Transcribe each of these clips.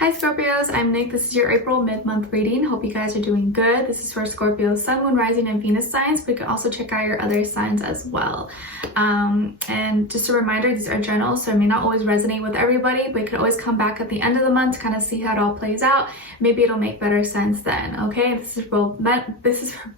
Hi Scorpios, I'm Nick. This is your April mid-month reading. Hope you guys are doing good. This is for Scorpio, Sun, Moon, Rising, and Venus signs, but you can also check out your other signs as well. And just a reminder, these are general, so it may not always resonate with everybody, but you can always come back at the end of the month to kind of see how it all plays out. Maybe it'll make better sense then, okay? This is for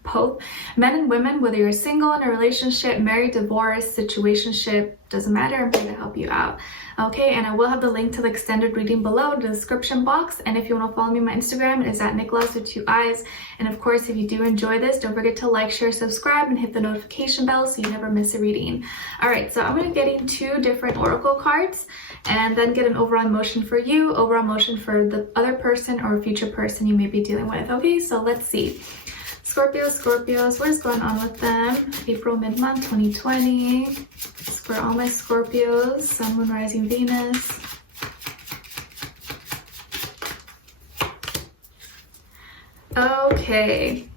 both men and women, whether you're single, in a relationship, married, divorced, situationship, doesn't matter. I'm here to help you out. Okay, and I will have the link to the extended reading below in the description box. And if you want to follow me on my Instagram, it is at Nicloves with 2 eyes. And of course, if you do enjoy this, don't forget to like, share, subscribe, and hit the notification bell so you never miss a reading. All right, so I'm going to get in 2 different oracle cards and then get an overall emotion for you, overall emotion for the other person or future person you may be dealing with. Okay, so let's see. Scorpios, what is going on with them? April mid-month 2020. For all my Scorpios, Sun, Moon, Rising, Venus. Okay,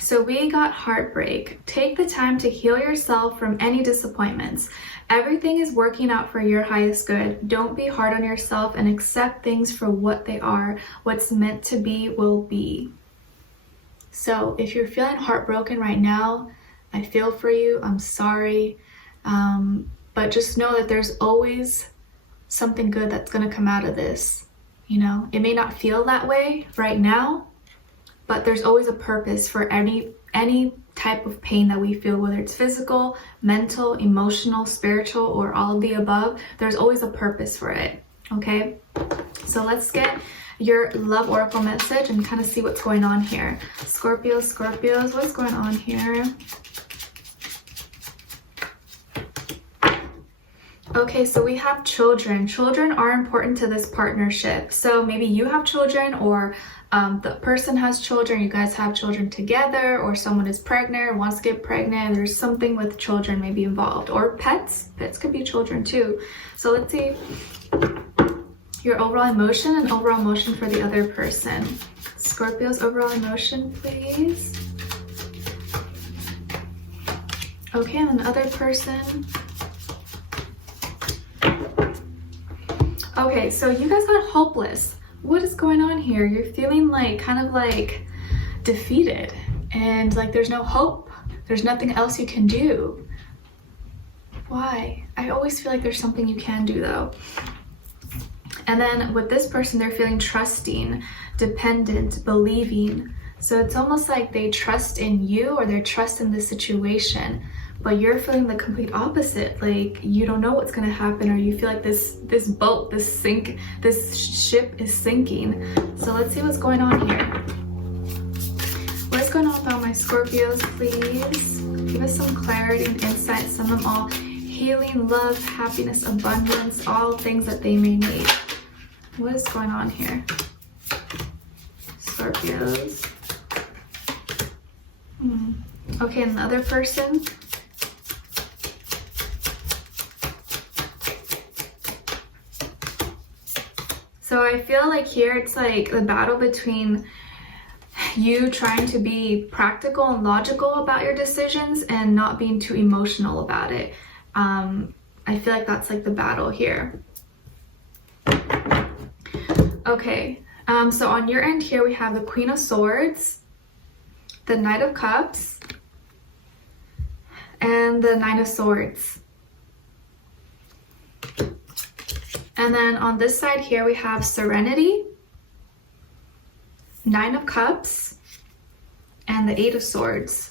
so we got heartbreak. Take the time to heal yourself from any disappointments. Everything is working out for your highest good. Don't be hard on yourself and accept things for what they are. What's meant to be will be. So if you're feeling heartbroken right now, I feel for you. I'm sorry. But just know that there's always something good that's going to come out of this. You know, it may not feel that way right now, but there's always a purpose for any type of pain that we feel, whether it's physical, mental, emotional, spiritual, or all of the above. There's always a purpose for it. Okay, so let's get your love oracle message and kind of see what's going on here. Scorpios, what's going on here? Okay, so we have children. Children are important to this partnership. So maybe you have children, or the person has children, you guys have children together, or someone is pregnant or wants to get pregnant. There's something with children maybe involved, or pets. Pets could be children too. So let's see your overall emotion and overall emotion for the other person. Scorpio's overall emotion, please. Okay, and the other person. Okay, so you guys got hopeless. What is going on here? You're feeling like kind of like defeated and like there's no hope. There's nothing else you can do. Why? I always feel like there's something you can do though. And then with this person, they're feeling trusting, dependent, believing. So it's almost like they trust in you or they trust in the situation, but you're feeling the complete opposite. Like you don't know what's going to happen, or you feel like this boat, this ship is sinking. So let's see what's going on here. What's going on about my Scorpios, please? Give us some clarity and insight. Send them all healing, love, happiness, abundance, all things that they may need. What is going on here? Scorpios. Okay, and the other person. So I feel like here it's like the battle between you trying to be practical and logical about your decisions and not being too emotional about it. I feel like that's like the battle here. Okay, so on your end here we have the Queen of Swords, the Knight of Cups, and the Nine of Swords. And then on this side here we have Serenity, Nine of Cups, and the Eight of Swords.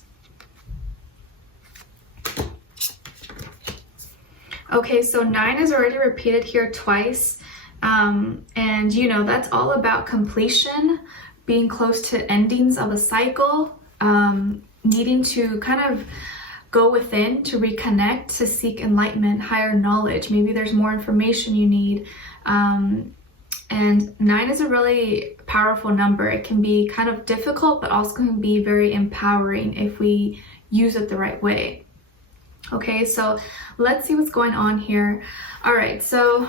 Okay, so 9 is already repeated here twice. And you know, that's all about completion, being close to endings of a cycle, needing to kind of go within to reconnect, to seek enlightenment, higher knowledge. Maybe there's more information you need. And 9 is a really powerful number. It can be kind of difficult, but also can be very empowering if we use it the right way. Okay, so let's see what's going on here. All right, so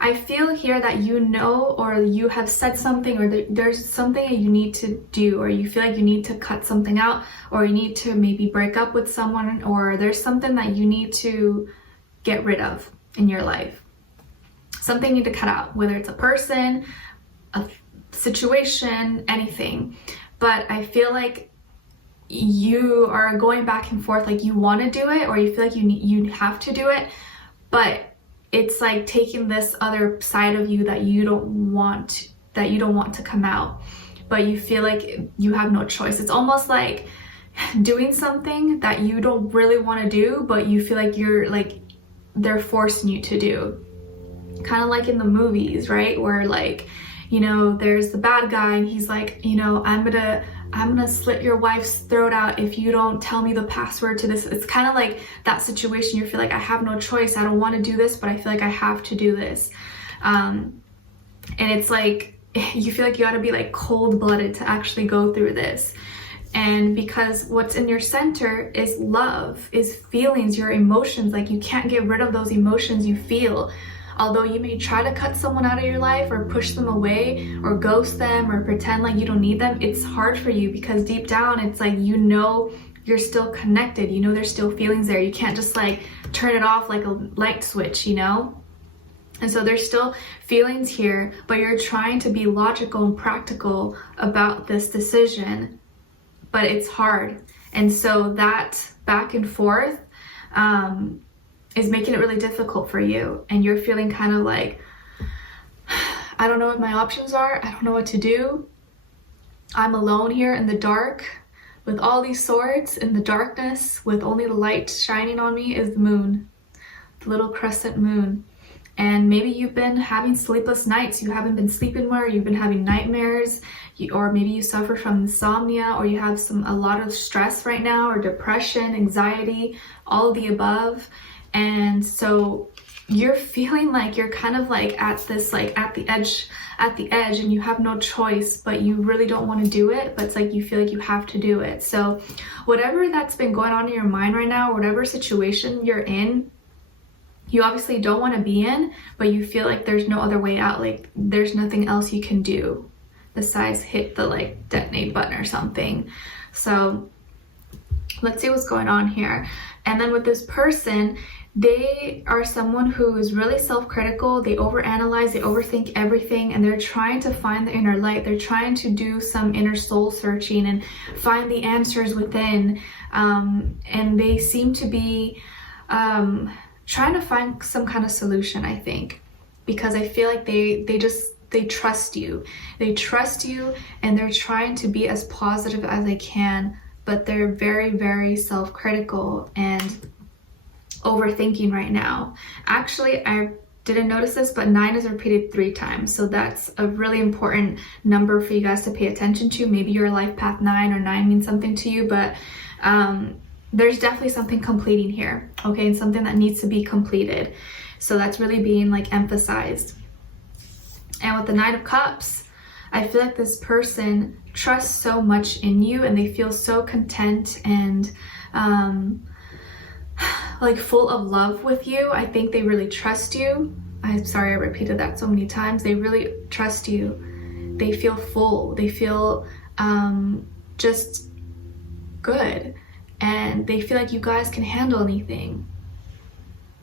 I feel here that you know, or you have said something, or there's something that you need to do, or you feel like you need to cut something out, or you need to maybe break up with someone, or there's something that you need to get rid of in your life. something you need to cut out, whether it's a person, a situation, anything. But I feel like you are going back and forth, like you want to do it or you feel like you have to do it, but it's like taking this other side of you that you don't want to come out, but you feel like you have no choice. It's almost like doing something that you don't really want to do, but you feel like they're forcing you to do. Kind of like in the movies, right? Where like, you know, there's the bad guy and he's like, you know, I'm gonna slit your wife's throat out if you don't tell me the password to this. It's kind of like that situation. You feel like I have no choice. I don't want to do this, but I feel like I have to do this. And it's like, you feel like you gotta be like cold-blooded to actually go through this. And because what's in your center is love, is feelings, your emotions. Like you can't get rid of those emotions you feel. Although you may try to cut someone out of your life or push them away or ghost them or pretend like you don't need them, it's hard for you because deep down it's like, you know, you're still connected. You know, there's still feelings there. You can't just like turn it off like a light switch, you know? And so there's still feelings here, but you're trying to be logical and practical about this decision, but it's hard. And so that back and forth, is making it really difficult for you, and you're feeling kind of like, I don't know what my options are, I don't know what to do, I'm alone here in the dark with all these swords in the darkness, with only the light shining on me is the moon, the little crescent moon. And maybe you've been having sleepless nights, you haven't been sleeping well, you've been having nightmares, or maybe you suffer from insomnia, or you have a lot of stress right now, or depression, anxiety, all of the above. And so you're feeling like you're kind of like at this, like at the edge, and you have no choice, but you really don't want to do it, but it's like you feel like you have to do it. So whatever that's been going on in your mind right now, whatever situation you're in, you obviously don't want to be in, but you feel like there's no other way out, like there's nothing else you can do besides hit the like detonate button or something. So let's see what's going on here. And then with this person, they are someone who is really self-critical. They overanalyze, they overthink everything, and they're trying to find the inner light. They're trying to do some inner soul searching and find the answers within. And they seem to be trying to find some kind of solution, I think, because I feel like they trust you. They trust you, and they're trying to be as positive as they can, but they're very, very self-critical and overthinking right now. Actually, I didn't notice this, but 9 is repeated 3 times. So that's a really important number for you guys to pay attention to. Maybe your life path 9 or 9 means something to you, but there's definitely something completing here, okay? And something that needs to be completed. So that's really being like emphasized. And with the 9 of Cups, I feel like this person trusts so much in you, and they feel so content and like full of love with you. I think they really trust you. I'm sorry I repeated that so many times. They really trust you. They feel full. They feel just good. And they feel like you guys can handle anything.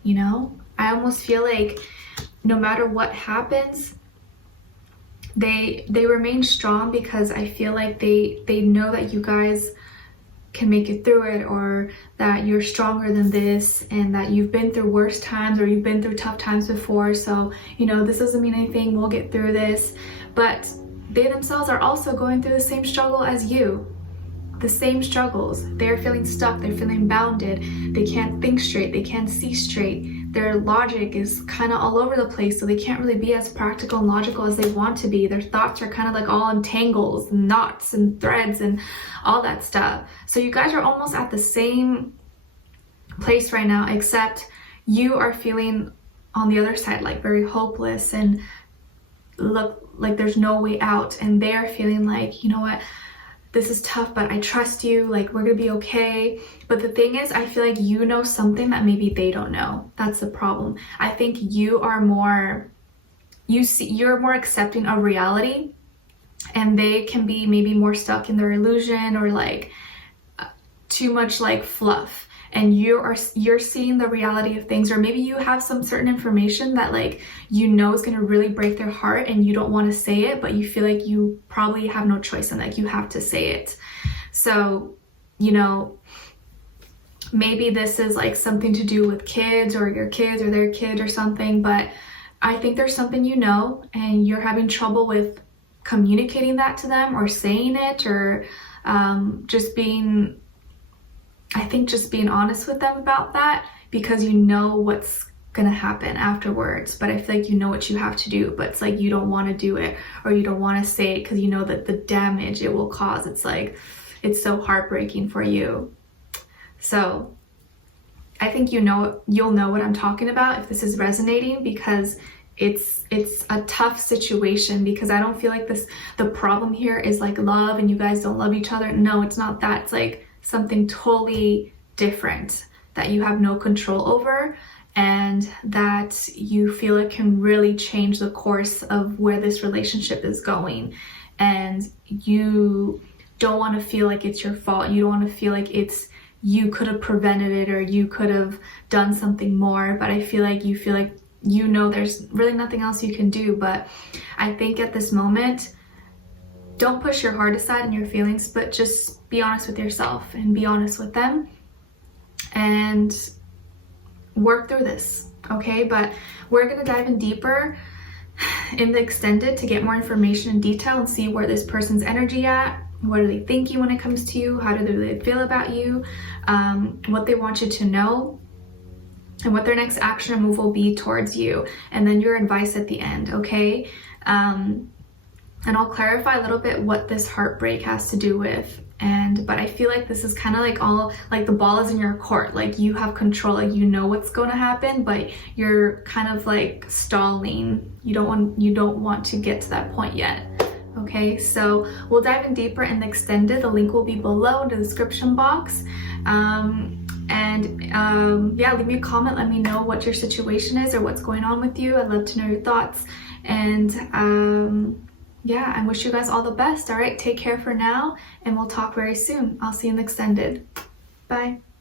You know? I almost feel like no matter what happens, they remain strong, because I feel like they know that you guys can make it through it, or that you're stronger than this, and that you've been through worse times, or you've been through tough times before. So, you know, this doesn't mean anything, we'll get through this. But they themselves are also going through the same struggle as you. The same struggles. They're feeling stuck, they're feeling bounded, they can't think straight, they can't see straight. Their logic is kind of all over the place, so they can't really be as practical and logical as they want to be. Their thoughts are kind of like all in tangles and knots and threads and all that stuff. So you guys are almost at the same place right now, except you are feeling on the other side like very hopeless and look like there's no way out, and they're feeling like, you know what, this is tough, but I trust you, like we're gonna be okay. But the thing is, I feel like you know something that maybe they don't know. That's the problem. I think you are more, you're more accepting of reality, and they can be maybe more stuck in their illusion, or like too much like fluff. and you're seeing the reality of things, or maybe you have some certain information that like you know is going to really break their heart and you don't want to say it, but you feel like you probably have no choice and like you have to say it. So, you know, maybe this is like something to do with kids or your kids or their kid or something, but I think there's something you know and you're having trouble with communicating that to them or saying it, or just being honest with them about that, because you know what's gonna happen afterwards. But I feel like you know what you have to do, but it's like you don't want to do it, or you don't want to say it because you know that the damage it will cause, it's like it's so heartbreaking for you. So I think you'll know what I'm talking about if this is resonating, because it's a tough situation, because I don't feel like the problem here is like love and you guys don't love each other. No, it's not that. It's like something totally different that you have no control over, and that you feel it can really change the course of where this relationship is going. And you don't want to feel like it's your fault. You don't want to feel like you could have prevented it or you could have done something more. But I feel like you know there's really nothing else you can do. But I think at this moment, don't push your heart aside and your feelings, but just be honest with yourself and be honest with them and work through this, okay? But we're gonna dive in deeper in the extended to get more information in detail and see where this person's energy at. What are they thinking when it comes to you? How do they really feel about you? What they want you to know, and what their next action or move will be towards you. And then your advice at the end, okay? And I'll clarify a little bit what this heartbreak has to do with. But I feel like this is kind of like all, like the ball is in your court. Like you have control, like you know what's going to happen, but you're kind of like stalling. You don't want to get to that point yet. Okay, so we'll dive in deeper in the extended. The link will be below in the description box. Yeah, leave me a comment. Let me know what your situation is or what's going on with you. I'd love to know your thoughts. And yeah, I wish you guys all the best. All right, take care for now, and we'll talk very soon. I'll see you in the extended. Bye.